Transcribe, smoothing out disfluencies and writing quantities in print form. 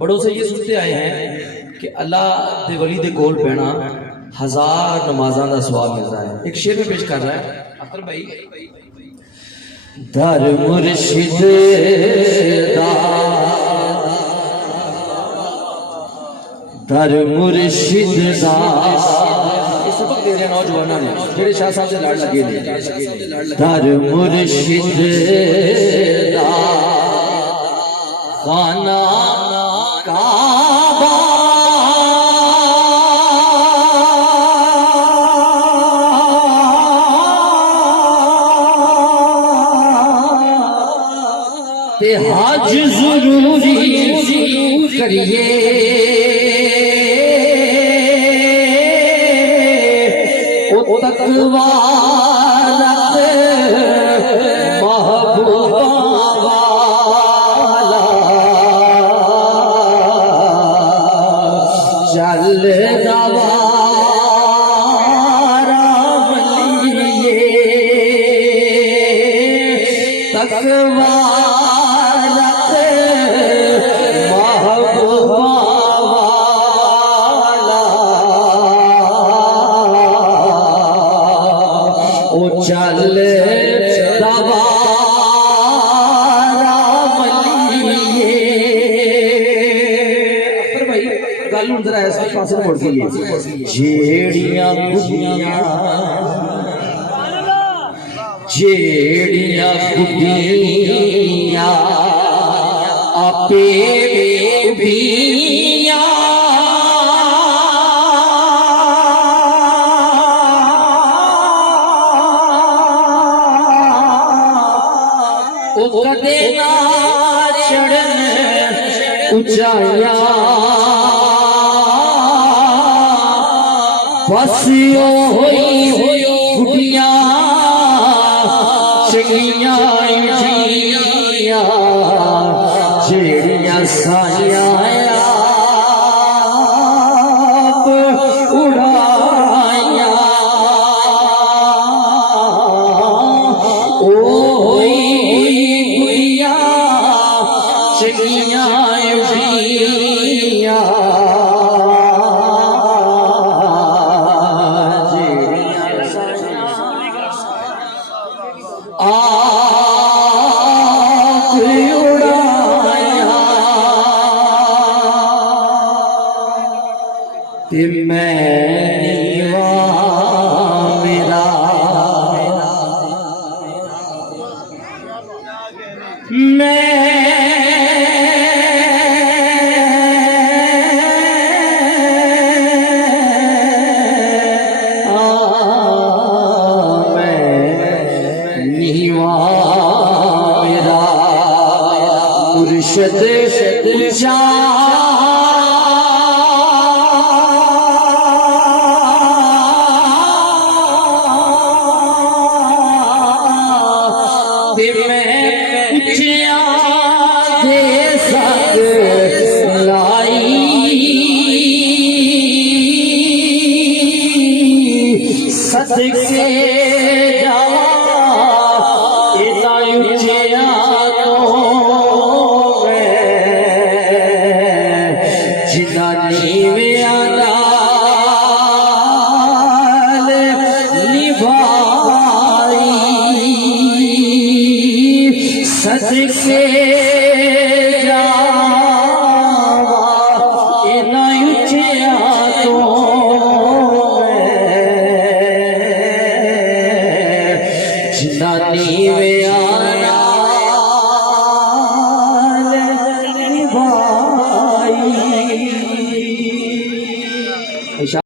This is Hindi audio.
बड़ों से ये सुनते आए हैं कि अल्लाह दे वली दे कोल पैना 1000 नमाज़ां दा सवाब मिलता है। एक शेर में पेश कर रहा है अख्तर भाई, दर मुर्शिद दा, दर मुर्शिद दा, सबक दे रहे नौजवानों ने जेड़े शाह साहब से लड़ लगे ने। दर मुर्शिद दा खाना काबा ते हज जरूरी करिए, ओ तकवा महबूबा वाला चल नवारा बलिए, तकवा चल दवारा मलिए। पर भाई गल हूं जरा ऐसे पास मुड़ गई, जेड़ियां गुगियां जेड़ियां गुगियां आपे बेबियां कदे ना चढ़न ऊंचाइया, बस होई गुड़िया चंगिया जिया जेड़िया साइया उड़ाइया, चंगिया जिया आप उड़ाया ते मैं नीवा मेरा, मुर्शद ऊंचा ते मैं उचिया दे सक लाई, सदके जावा इना उचिया सदके जावा इना उचिया तो जिना नीवे आना